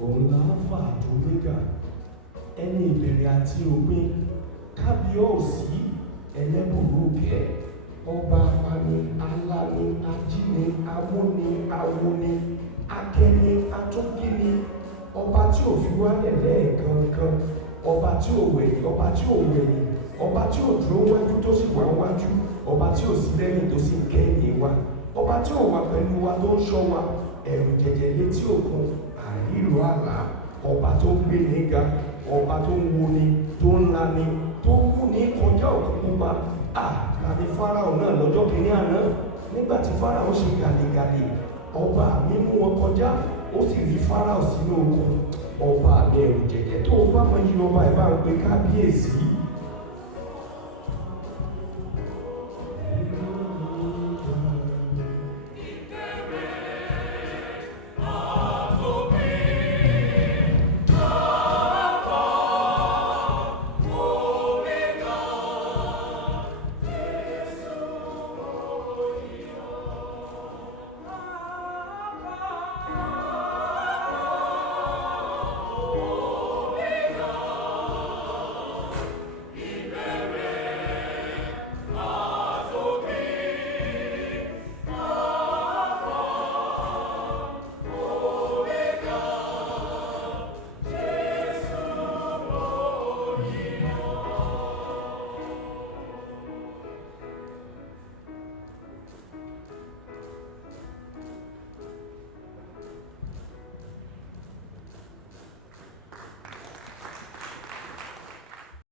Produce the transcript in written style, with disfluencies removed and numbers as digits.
òun l'Álfà àti Omega, ẹni ìbẹ̀rẹ̀ àti òpin, kábíyèsí ẹlẹ́bùrúkẹ́, ọba apani, aláni, ajíni, amúni, awoni, akẹni, atúnkíni, ọba tí ò fi wálẹ̀ lẹ́ẹ̀kankan, ọba tí ò wẹ̀yìn, ọba tí ò wẹ̀yìn, ọba tí ò dúró wájú tó sì wá wájú, ọba tí ò sí lẹ́yìn tó sì kẹ́yìn wa, ọba tí ò wà pẹ̀lú wa tó ń ṣọ́ wa, ẹ̀rù jẹ̀jẹ̀ létí òkun, àríro àlá, ọba tó ń gbé ní ga, ọba tó ń wo ni, tó ń la ni, tó ń mú ní kọjá òkun pupa. Àti Fáráò náà lọ́jọ́ kìíní àná, nígbà tí Fáráò ṣe gàdégàdé, ọba mi mú wọn kọjá, ó sì rí Fáráò sínú òkun. Ọba mi ẹ̀rù jẹ̀jẹ̀, tó o bá mọ yí ọba ẹ̀ bá ń pe kábíyèsí.